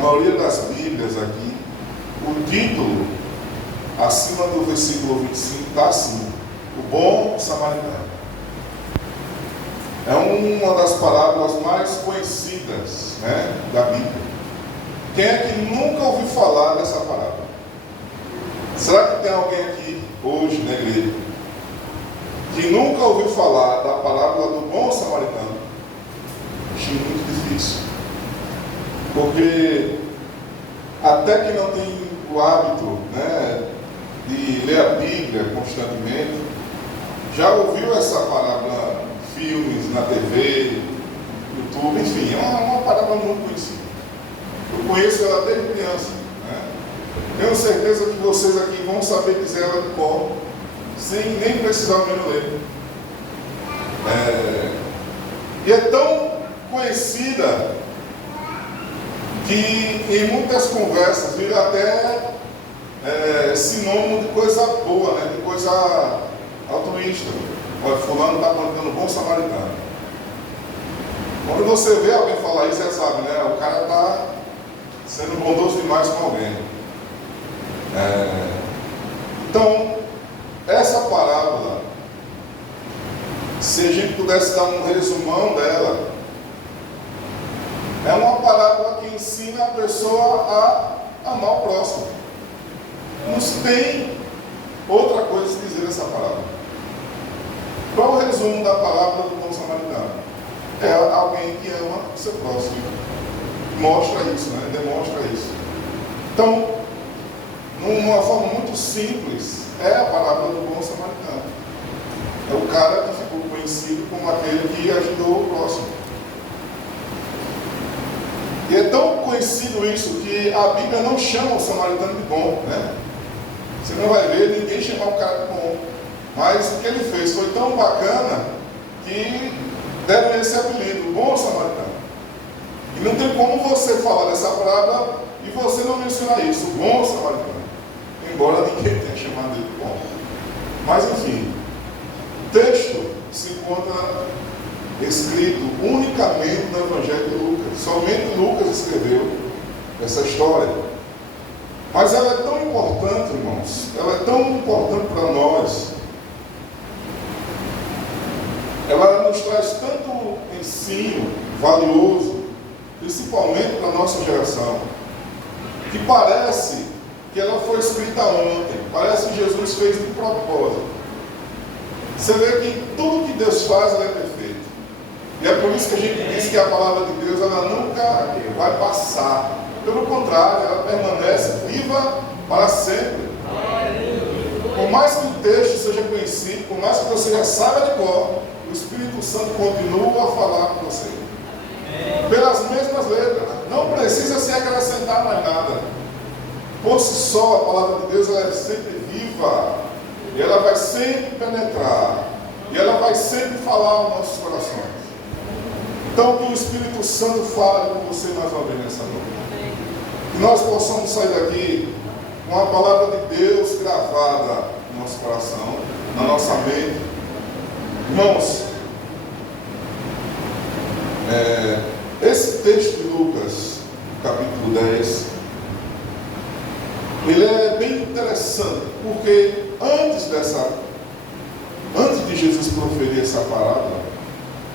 maioria das Bíblias aqui, o título, acima do versículo 25, está assim: o bom samaritano. É uma das parábolas mais conhecidas, né, da Bíblia. Quem é que nunca ouviu falar dessa parábola? Será que tem alguém aqui hoje na igreja que nunca ouviu falar da parábola do bom samaritano? Acho muito difícil. Porque até que não tem o hábito, né, de ler a Bíblia constantemente, já ouviu essa parábola em filmes, na TV, YouTube, enfim, é uma parábola muito conhecida. Eu conheço ela desde criança, né? Tenho certeza que vocês aqui vão saber dizer ela de cor, sem nem precisar mesmo ler. E é tão conhecida que em muitas conversas vira até sinônimo de coisa boa, né? De coisa altruísta. Olha, fulano está plantando bom samaritano. Quando você vê alguém falar isso, você sabe, né? O cara está sendo bondoso demais com alguém. Então, essa parábola, se a gente pudesse dar um resumão dela, é uma parábola que ensina a pessoa a amar o próximo. Não se tem outra coisa a se dizer nessa parábola. Qual o resumo da parábola do bom samaritano? É alguém que ama o seu próximo. Mostra isso, né? Demonstra isso. Então, numa forma muito simples, é a parábola do bom samaritano. É o cara que ficou conhecido como aquele que ajudou o próximo. E é tão conhecido isso que a Bíblia não chama o samaritano de bom, né? Você não vai ver ninguém chamar o cara de bom. Mas o que ele fez foi tão bacana que deram esse apelido, o bom samaritano. E não tem como você falar dessa parábola e você não mencionar isso, o bom samaritano. Embora ninguém tenha chamado ele de bom. Mas enfim, o texto se encontra escrito unicamente no Evangelho de Lucas. Somente Lucas escreveu essa história. Mas ela é tão importante, irmãos, ela é tão importante para nós. Ela nos traz tanto ensino valioso, principalmente para a nossa geração, que parece que ela foi escrita ontem, parece que Jesus fez de propósito. Você vê que tudo que Deus faz, ela é perfeito. E é por isso que a gente diz que a palavra de Deus, ela nunca vai passar. Pelo contrário, ela permanece viva para sempre. Por mais que o texto seja conhecido, por mais que você já saiba de cor, o Espírito Santo continua a falar com você. Pelas mesmas letras. Não precisa se acrescentar mais nada. Por si só, a palavra de Deus, ela é sempre viva. E ela vai sempre penetrar. E ela vai sempre falar aos nossos corações. Então, que o Espírito Santo fale com você mais uma vez nessa noite. Que nós possamos sair daqui com a palavra de Deus gravada no nosso coração, na nossa mente. Irmãos, esse texto de Lucas, capítulo 10, ele é bem interessante, porque antes de Jesus proferir essa parábola,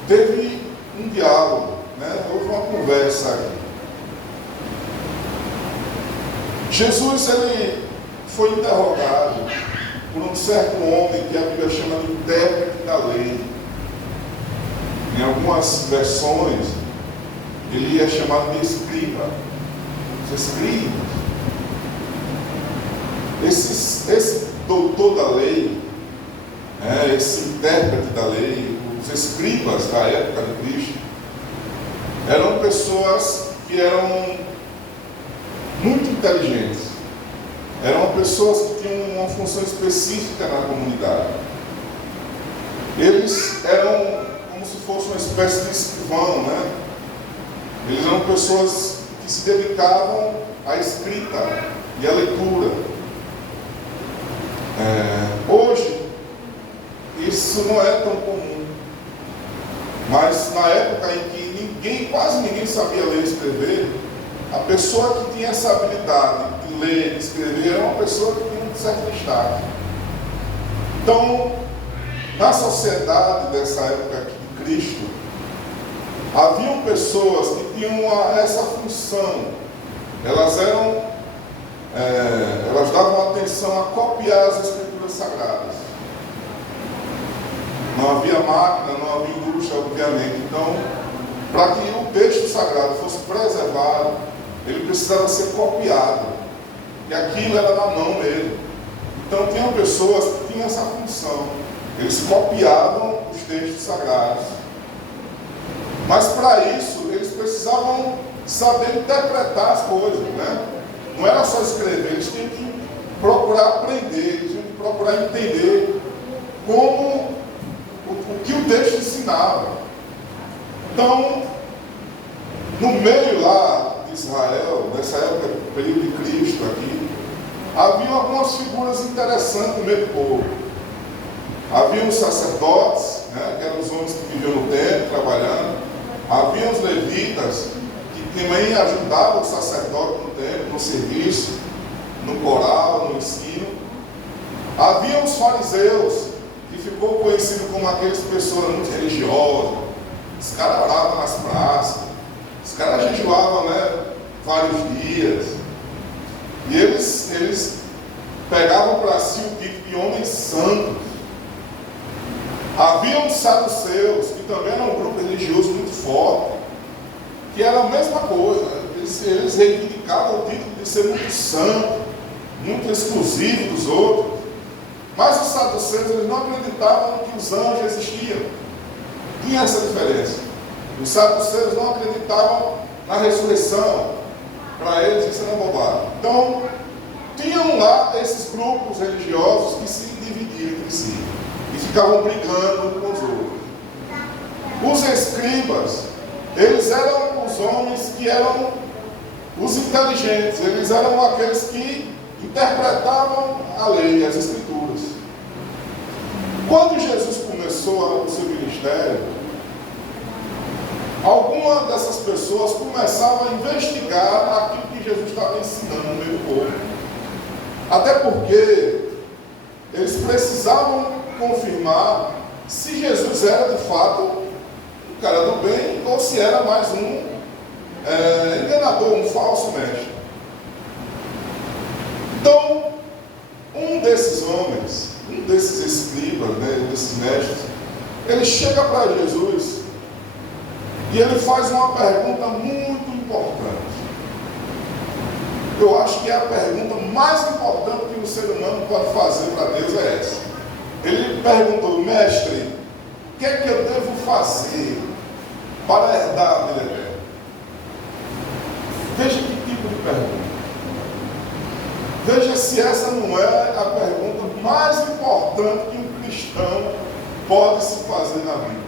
teve um diálogo, né? Houve uma conversa aqui. Jesus, ele foi interrogado por um certo homem que a Bíblia chama de intérprete da lei. Em algumas versões, ele é chamado de escriba. Os escribas. Esse doutor da lei, esse intérprete da lei, os escribas da época de Cristo, eram pessoas que eram muito inteligentes. Eram pessoas que tinham uma função específica na comunidade. Eles eram como se fosse uma espécie de escrivão, né? Eles eram pessoas que se dedicavam à escrita e à leitura. Hoje, isso não é tão comum. Mas na época em que quase ninguém sabia ler e escrever, A pessoa que tinha essa habilidade de ler, de escrever, era uma pessoa que tinha um certo destaque. Então, na sociedade dessa época aqui de Cristo, haviam pessoas que tinham essa função. Elas davam atenção a copiar as Escrituras Sagradas. Não havia máquina, não havia indústria, obviamente. Então, para que o texto sagrado fosse preservado, ele precisava ser copiado. E aquilo era na mão dele. Então, tinham pessoas que tinham essa função. Eles copiavam os textos sagrados. Mas para isso, eles precisavam saber interpretar as coisas, né? Não era só escrever, eles tinham que procurar aprender, eles tinham que procurar entender como o que o texto ensinava. Então, no meio lá de Israel, nessa época, período de Cristo aqui, havia algumas figuras interessantes no meio do povo. Havia os sacerdotes, né, que eram os homens que viviam no templo, trabalhando. Havia os levitas, que também ajudavam o sacerdote no templo, no serviço, no coral, no ensino. Havia os fariseus, que ficou conhecido como aquelas pessoas muito religiosas. Os caras oravam nas praças, os caras jejuavam, né, vários dias. E eles pegavam para si o título de homens santos. Havia os saduceus, que também era um grupo religioso muito forte, que era a mesma coisa. Eles reivindicavam o título de ser muito santo, muito exclusivo dos outros. Mas os saduceus, eles não acreditavam que os anjos existiam. Tinha essa diferença. Os saduceus não acreditavam na ressurreição. Para eles isso era bobagem. Então, tinham lá esses grupos religiosos que se dividiam entre si e ficavam brigando com os outros. Os escribas, eles eram os homens que eram os inteligentes, eles eram aqueles que interpretavam a lei, as escrituras. Quando Jesus começou o seu ministério, algumas dessas pessoas começavam a investigar aquilo que Jesus estava ensinando no meio do povo. Até porque eles precisavam confirmar se Jesus era de fato o cara do bem ou se era mais um enganador, um falso mestre. Então, um desses homens, um desses escribas, né, um desses mestres, ele chega para Jesus e ele faz uma pergunta muito importante. Eu acho que é a pergunta mais importante que um ser humano pode fazer para Deus é essa. Ele perguntou: mestre, o que é que eu devo fazer para herdar a vida eterna? Veja que tipo de pergunta. Veja se essa não é a pergunta mais importante que um cristão pode se fazer na vida.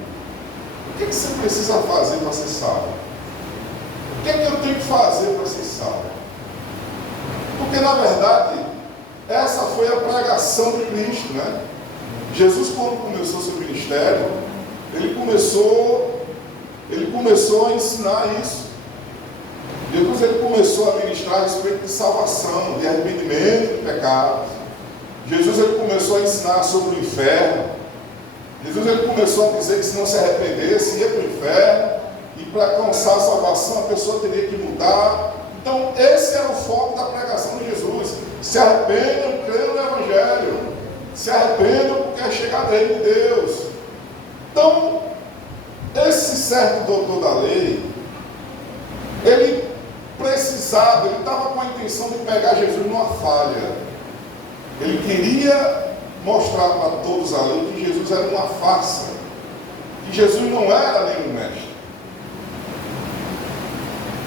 O que é que você precisa fazer para ser salvo? O que é que eu tenho que fazer para ser salvo? Porque, na verdade, essa foi a pregação de Cristo, né? Jesus, quando começou seu ministério, ele começou a ensinar isso. Jesus, ele começou a ministrar a respeito de salvação, de arrependimento de pecados. Jesus, ele começou a ensinar sobre o inferno. Jesus, ele começou a dizer que se não se arrependesse, ia para o inferno, e para alcançar a salvação, a pessoa teria que mudar. Então, esse era o foco da pregação de Jesus. Se arrependam, creiam no Evangelho. Se arrependam porque é chegada a Reino de Deus. Então, esse certo doutor da lei, ele precisava, ele estava com a intenção de pegar Jesus numa falha. Ele queria mostrar para todos ali que Jesus era uma farsa, que Jesus não era nenhum mestre.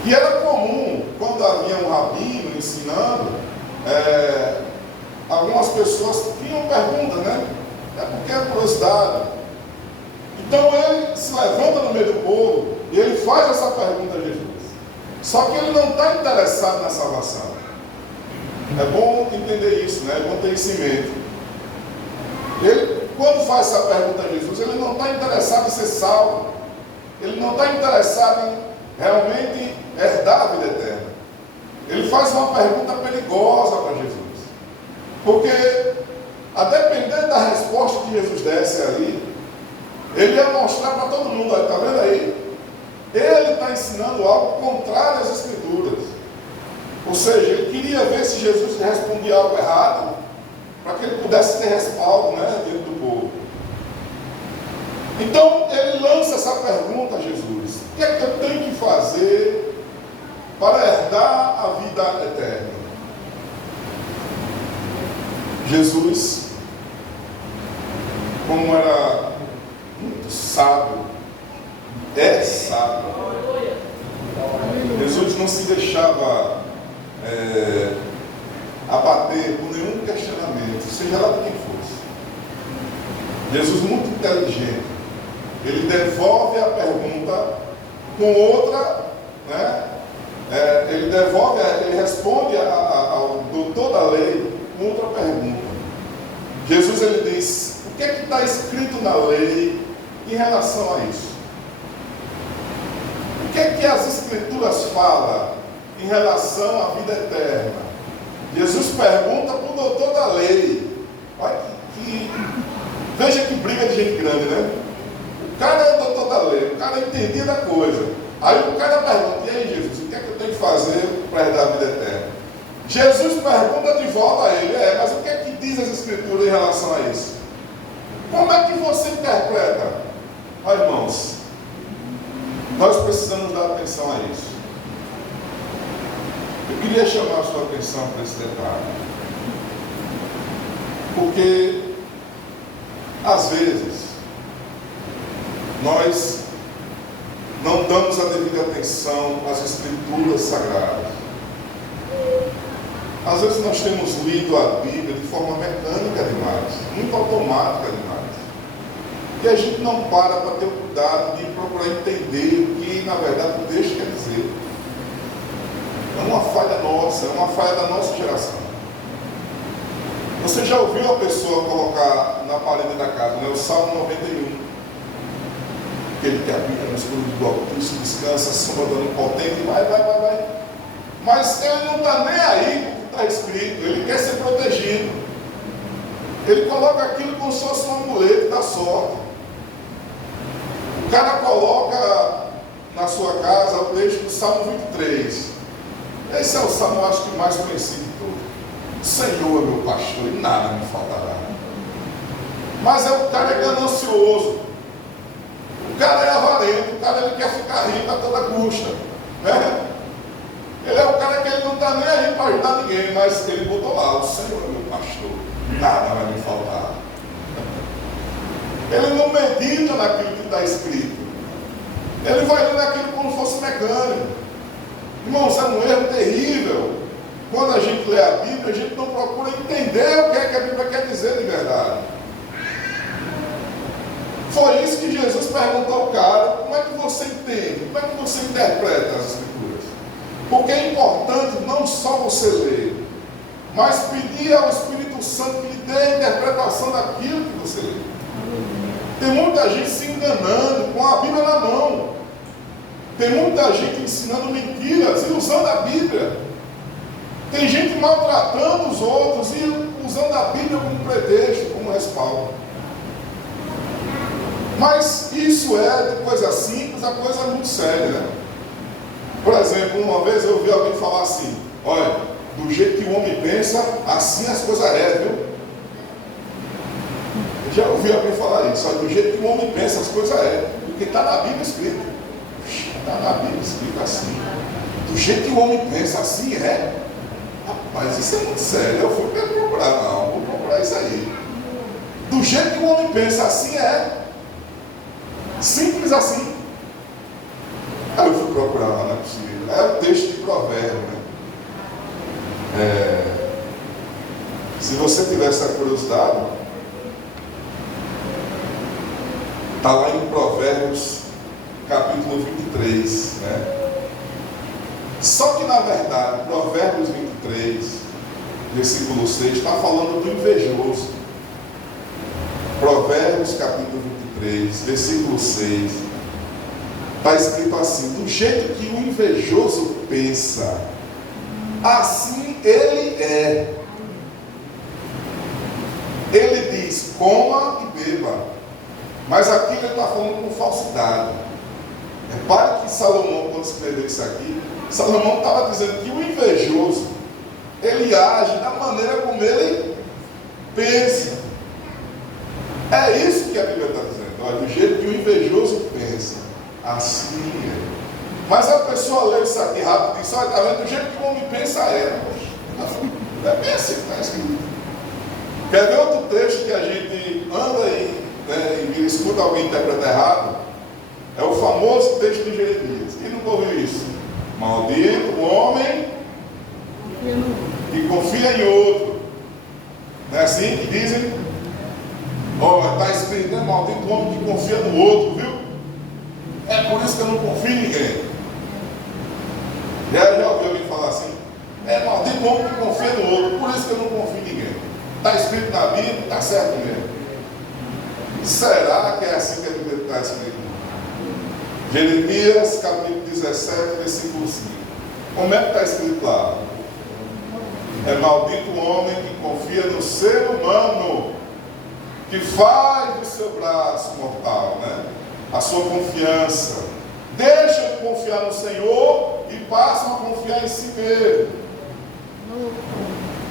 E era comum, quando havia um rabino ensinando, algumas pessoas tinham perguntas, né? É porque é curiosidade. Então ele se levanta no meio do povo e ele faz essa pergunta a Jesus. Só que ele não está interessado na salvação. É bom entender isso, né? É bom ter isso em mente. Ele, quando faz essa pergunta a Jesus, ele não está interessado em ser salvo. Ele não está interessado em realmente herdar a vida eterna. ele faz uma pergunta perigosa para Jesus. Porque, a depender da resposta que Jesus desse ali, ele ia mostrar para todo mundo, está vendo aí? Ele está ensinando algo contrário às Escrituras. Ou seja, ele queria ver se Jesus respondia algo errado, para que ele pudesse ter respaldo, né, dentro do povo. Então, ele lança essa pergunta a Jesus: o que é que eu tenho que fazer para herdar a vida eterna? Jesus, como era muito sábio, é sábio, Jesus não se deixava abater por nenhum questionamento, seja lá de quem fosse. Jesus, muito inteligente, ele devolve a pergunta com outra, né? Ele responde ao doutor da lei com outra pergunta. Jesus, ele diz: o que é que está escrito na lei em relação a isso? O que é que as Escrituras falam em relação à vida eterna? Jesus pergunta para o doutor da lei. Olha veja que briga de gente grande, né? O cara é o doutor da lei, o cara entendia da coisa. Aí o cara pergunta: e aí, Jesus, o que é que eu tenho que fazer para herdar a vida eterna? Jesus pergunta de volta a ele: mas o que é que diz as Escrituras em relação a isso? Como é que você interpreta? Olha, irmãos, nós precisamos dar atenção a isso. Eu queria chamar a sua atenção para esse detalhe, porque às vezes nós não damos a devida atenção às Escrituras sagradas. Às vezes nós temos lido a Bíblia de forma mecânica demais, muito automática demais, e a gente não para ter o cuidado de procurar entender o que na verdade o texto quer dizer. É uma falha nossa, é uma falha da nossa geração. Você já ouviu a pessoa colocar na parede da casa, né, o Salmo 91? Aquele que habita no escuro do Altíssimo, descansa, sombra do Onipotente, vai. Mas ele não está nem aí com o que está escrito, ele quer ser protegido. Ele coloca aquilo como se fosse um amuleto da sorte. O cara coloca na sua casa o texto do Salmo 23. Esse é o salmo, acho que mais conhecido de todos. O Senhor é meu pastor e nada me faltará. Mas o cara é ganancioso, o cara é avarento, o cara ele quer ficar rico a toda custa, né? Ele é o cara que ele não está nem aí para ajudar ninguém, mas ele botou lá: o Senhor é meu pastor, nada vai me faltar. Ele não medita naquilo que está escrito, ele vai ler naquilo como se fosse mecânico. Irmãos, é um erro terrível. Quando a gente lê a Bíblia, a gente não procura entender o que é que a Bíblia quer dizer de verdade. Foi isso que Jesus perguntou ao cara: como é que você entende? Como é que você interpreta as Escrituras? Porque é importante não só você ler, mas pedir ao Espírito Santo que lhe dê a interpretação daquilo que você lê. Tem muita gente se enganando com a Bíblia na mão. Tem muita gente ensinando mentiras e usando a Bíblia. Tem gente maltratando os outros e usando a Bíblia como pretexto, como respaldo. Mas isso é de coisa simples a coisa muito séria, né? Por exemplo, uma vez eu ouvi alguém falar assim: olha, do jeito que o homem pensa, assim as coisas é, viu? Eu já ouvi alguém falar isso: olha, do jeito que o homem pensa, as coisas é. Porque está na Bíblia escrito. Está na Bíblia escrito assim. Do jeito que o homem pensa, assim é. Rapaz, isso é muito sério. Eu fui procurar, não, vou procurar isso aí. Do jeito que o homem pensa, assim é. Simples assim. Aí eu fui procurar lá, não é possível. É o texto de Provérbio, né? Se você tiver essa curiosidade, está lá em Provérbios capítulo 23, né? Só que na verdade, Provérbios 23, versículo 6, está falando do invejoso. Provérbios capítulo 23, versículo 6, está escrito assim: do jeito que o invejoso pensa, assim ele é. Ele diz, coma e beba. Mas aqui ele está falando com falsidade. Repare que Salomão, quando escreveu isso aqui, Salomão estava dizendo que o invejoso, ele age da maneira como ele pensa. É isso que a Bíblia está dizendo. Olha, do jeito que o invejoso pensa, assim é. Mas a pessoa lê isso aqui rápido e diz, olha, tá vendo? Do jeito que o homem pensa é. Não é bem assim que está escrito. Quer ver outro texto que a gente anda aí, né, e escuta alguém interpretar errado? É o famoso texto de Jeremias. Quem nunca ouviu isso? Maldito o homem que confia em outro. Não é assim que dizem? Olha, está escrito, né? Maldito o homem que confia no outro, viu? É por isso que eu não confio em ninguém. Já ouviu alguém falar assim? É maldito o homem que confia no outro, por isso que eu não confio em ninguém. Está escrito na Bíblia, está certo mesmo. Será que é assim que a Bíblia está escrito? Jeremias, capítulo 17, versículo 5. Como é que está escrito lá? É maldito o homem que confia no ser humano, que faz do seu braço mortal, né? A sua confiança. Deixa de confiar no Senhor e passam a confiar em si mesmo.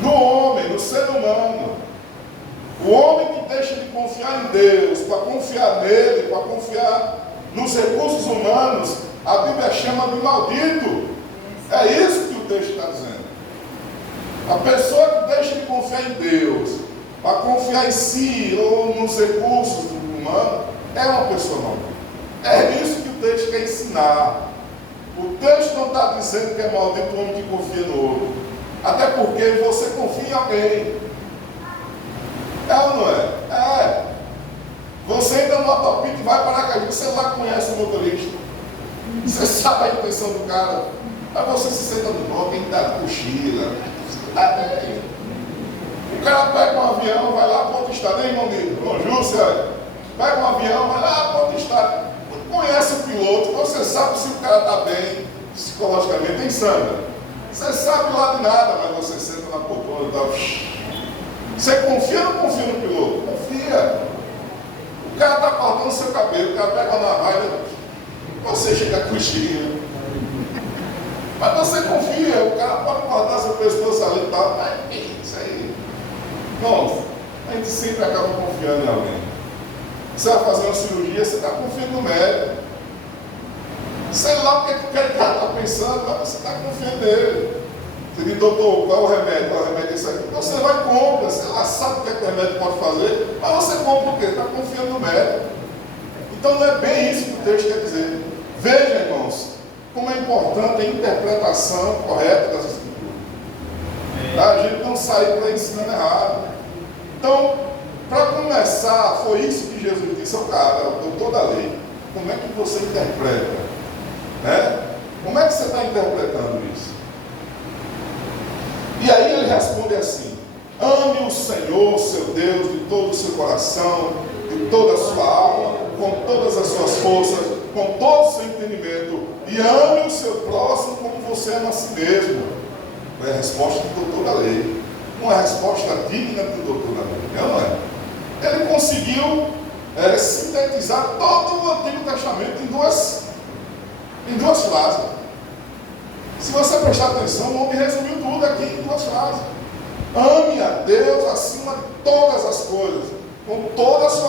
No homem, no ser humano. O homem que deixa de confiar em Deus, para confiar nele, para confiar nos recursos humanos, a Bíblia chama de maldito. É isso que o texto está dizendo. A pessoa que deixa de confiar em Deus, para confiar em si ou nos recursos humanos, é uma pessoa maldita. É isso que o texto quer ensinar. O texto não está dizendo que é maldito o homem que confia no outro. Até porque você confia em alguém. É ou não é? É. Você entra no autopista e vai para Aracaju, você lá conhece o motorista. Você sabe a intenção do cara. Aí você se senta no banco, tem que dar cochila. O cara pega um avião, vai lá para outro estado. Ei, meu amigo, bonjour, senhor. Pega um avião, vai lá para outro estado. Conhece o piloto, você sabe se o cara está bem psicologicamente em Sandra. Você sabe lá de nada, mas você senta na poltrona e tal. Você confia ou não confia no piloto? Confia. O cara está cortando seu cabelo, o cara pega uma navalha, você chega com cochila. Mas você confia, o cara pode cortar seu pescoço ali e tal. Mas isso aí. Não, a gente sempre acaba confiando em alguém. Você vai fazer uma cirurgia, você está confiando no médico. Sei lá o que aquele cara está pensando, mas você está confiando nele. Você diz, doutor, qual é o remédio? Qual é o remédio disso aqui? Então você vai e compra, você lá sabe o que o remédio pode fazer, mas você compra o quê? Está confiando no médico. Então não é bem isso que o texto quer dizer. Veja, irmãos, como é importante a interpretação correta das Escrituras. Tá? A gente não sair por aí ensinando errado. Então, para começar, foi isso que Jesus disse ao cara, ao doutor da lei. Como é que você interpreta? Né? Como é que você está interpretando isso? E aí ele responde assim: ame o Senhor, seu Deus, de todo o seu coração, de toda a sua alma, com todas as suas forças, com todo o seu entendimento, e ame o seu próximo como você ama a si mesmo. É a resposta do doutor da lei. Uma resposta digna do doutor da lei, não é? Ele conseguiu sintetizar todo o Antigo Testamento em duas frases. Se você prestar atenção, o homem resumiu tudo aqui em duas frases. Ame a Deus acima de todas as coisas, com toda a sua